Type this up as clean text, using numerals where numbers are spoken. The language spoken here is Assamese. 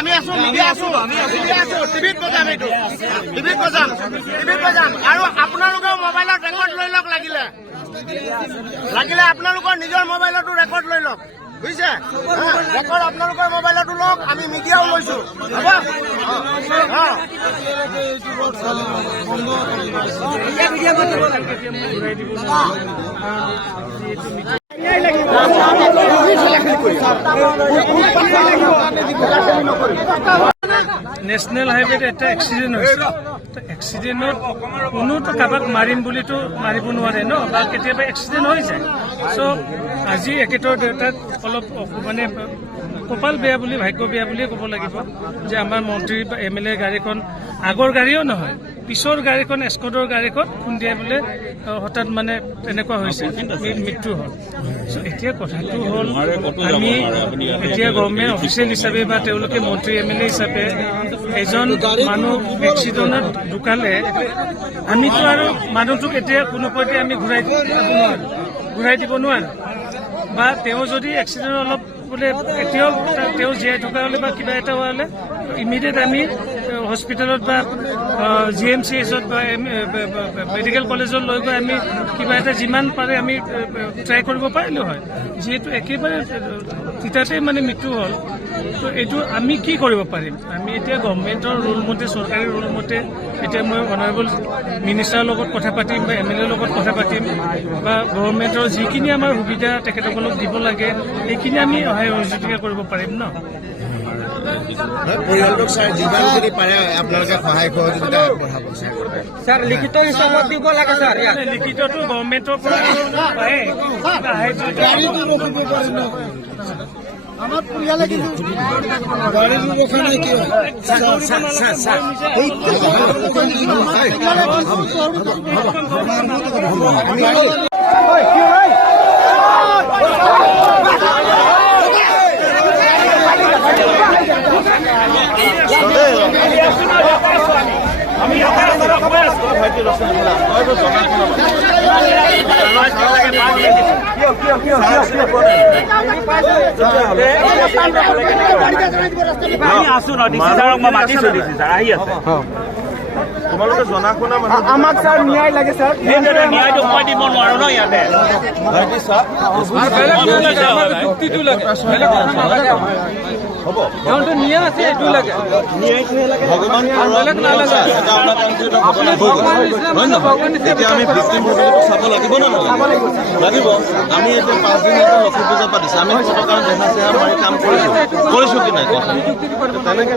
আমি আছো মিডিয়া আছো টিভিত বজাম এইটো টিভিত বজাম আৰু আপোনালোকৰ মোবাইলত ৰেকৰ্ড লৈ লওক লাগিলে আপোনালোকৰ নিজৰ মোবাইলতো ৰেকৰ্ড লৈ লওক বুজিছে ৰেকৰ্ড আপোনালোকৰ মোবাইলতো লওক আমি মিডিয়াও লৈছো নেশনেল হাইৱেত এটা এক্সিডেণ্ট হৈছে এক্সিডেণ্টত কোনোতো কাৰোবাক মাৰিম বুলিতো মাৰিব নোৱাৰে ন বা কেতিয়াবা এক্সিডেণ্ট হৈ যায় চ' আজি এখেতৰ দেউতাক অলপ মানে কপাল বেয়া বুলি ভাগ্য বেয়া বুলিয়ে ক'ব লাগিব যে আমাৰ মন্ত্ৰী বা MLA গাড়ীখন আগৰ গাড়ীও নহয় পিছৰ গাড়ীখন এস্কৰ্টৰ গাড়ীখন খুন্দিয়াই বোলে হঠাৎ মানে তেনেকুৱা হৈছে মৃত্যু হ'ল চ' এতিয়া কথাটো হ'ল আমি এতিয়া গভৰ্ণমেণ্ট অফিচিয়েল হিচাপে বা তেওঁলোকে মন্ত্ৰী MLA হিচাপে এজন মানুহ এক্সিডেণ্টত ঢুকালে আমিতো আৰু মানুহটোক এতিয়া কোনো পধ্যে আমি ঘূৰাই দিব নোৱাৰো বা তেওঁ যদি এক্সিডেণ্ট অলপ বোলে এতিয়াও তেওঁ জীয়াই থকা হ'লে বা কিবা এটা হোৱা হ'লে ইমিডিয়েট আমি হস্পিটেলত বা GMCHত বা মেডিকেল কলেজত লৈ গৈ আমি কিবা এটা যিমান পাৰে আমি ট্ৰাই কৰিব পাৰিলোঁ হয় যিহেতু একেবাৰে তিতাতেই মানে মৃত্যু হ'ল তো এইটো আমি কি কৰিব পাৰিম আমি এতিয়া গভৰ্ণমেণ্টৰ ৰুল মতে চৰকাৰী ৰুল মতে এতিয়া মই অনাৰেবল মিনিষ্টাৰৰ লগত কথা পাতিম বা MLAৰ লগত কথা পাতিম বা গভৰ্ণমেণ্টৰ যিখিনি আমাৰ সুবিধা তেখেতসকলক দিব লাগে সেইখিনি আমি সহায় সহযোগিতা কৰিব পাৰিম ন পৰিয়ালটোক ছাৰ যিমান যদি পাৰে আপোনালোকে সহায় সহযোগিতা আগবঢ়াব ছাৰ লিখিত হিচাপত দিব লাগে ছাৰ লিখিতটো গভৰ্ণমেণ্টৰ পৰা আমাৰ পৰিয়ালে কিন্তু গাড়ী ৰখা নাই কিয় তোমালোকে জনা শুনা মানুহ আমাক ছাৰ ন্যায় লাগে ছাৰ ন্যায়টো মই দিব নোৱাৰো ন ইয়াতে ভগৱান এতিয়া আমি ভিক্টিমসকলক চাব লাগিব ন লাগিব আমি এতিয়া 5 দিন এটা লক্ষ্মী পূজা পাতিছে আমি চৰকাৰ দেহা চেহা মাৰি কাম কৰিছো কি নাই তেনেকে